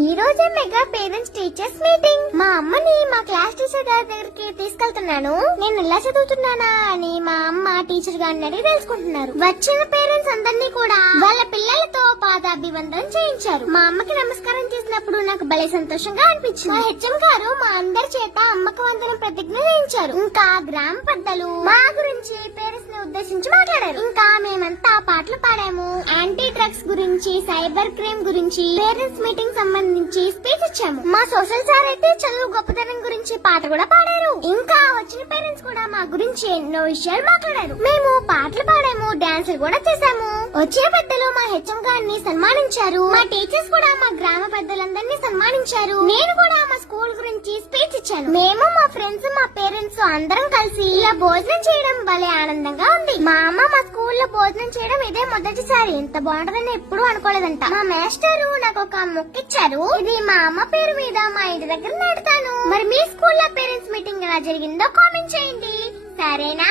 ఈ రోజే mega parents teachers meeting. మా అమ్మని మా క్లాస్ టీచర్ గారి దగ్గరికి తీసుకెళ్తున్నాను. నేను ఎలా చదువుతున్నానా అని మా అమ్మ టీచర్ గారిని అడిగి తెలుసుకుంటున్నారు. వచ్చిన పేరెంట్స్ అందరినీ కూడా వాళ్ళ పిల్లలతో పాదాభివందనం చేయించారు. మా అమ్మకి నమస్కారం చేసినప్పుడు నాకు భలే సంతోషంగా అనిపించింది. మా హెచ్ఎం గారు మా అందరి చేత అమ్మకి వందనం ప్రతిజ్ఞ చేయించారు. ఇంకా గ్రామ పెద్దలు మా గురించి పేరెంట్స్ ని ఉద్దేశించి మాట్లాడారు. ఇంకా మేమంతా పాటలు పాడాము. యాంటీ డ్రగ్స్ గురించి, సైబర్ క్రైమ్ గురించి, పేరెంట్స్ మీటింగ్ సంబంధించి స్పీచ్ ఇచ్చాము. మా సోషల్ సార్ అయితే చదువు గొప్పతనం గురించి పాట కూడా పాడారు. ఇంకా వచ్చిన పేరెంట్స్ కూడా మా గురించి ఎన్నో విషయాలు మాట్లాడారు. మేము పాటలు పాడాము, డాన్సులు కూడా చేశాము. వచ్చిన పెద్దలు మా హెచ్ఎం గారిని సన్మానించారు. మా టీచర్స్ కూడా మా గ్రామ పెద్దలందరినీ సన్మానించారు. నేను కూడా మా స్కూల్ గురించి స్పీచ్ ఇచ్చాను. మేము మా ఫ్రెండ్స్, మా పేరెంట్స్ అందరం కలిసి ఇలా భోజనం చేయడం భలే ఆనందంగా ఉంది. మా అమ్మ మా స్కూల్లో భోజనం చేయడం ఇదే మొదటిసారి. ఇంత బాగుంటుందని ఎప్పుడూ అనుకోలేదంట. మా మాస్టరు నాకు ఒక మొక్క ఇచ్చారు. ఇది మా అమ్మ పేరు మీద మా ఇంటి దగ్గర నాటుతాను. మరి మీ స్కూల్లో పేరెంట్స్ మీటింగ్ ఎలా జరిగిందో కామెంట్ చేయండి. సరేనా?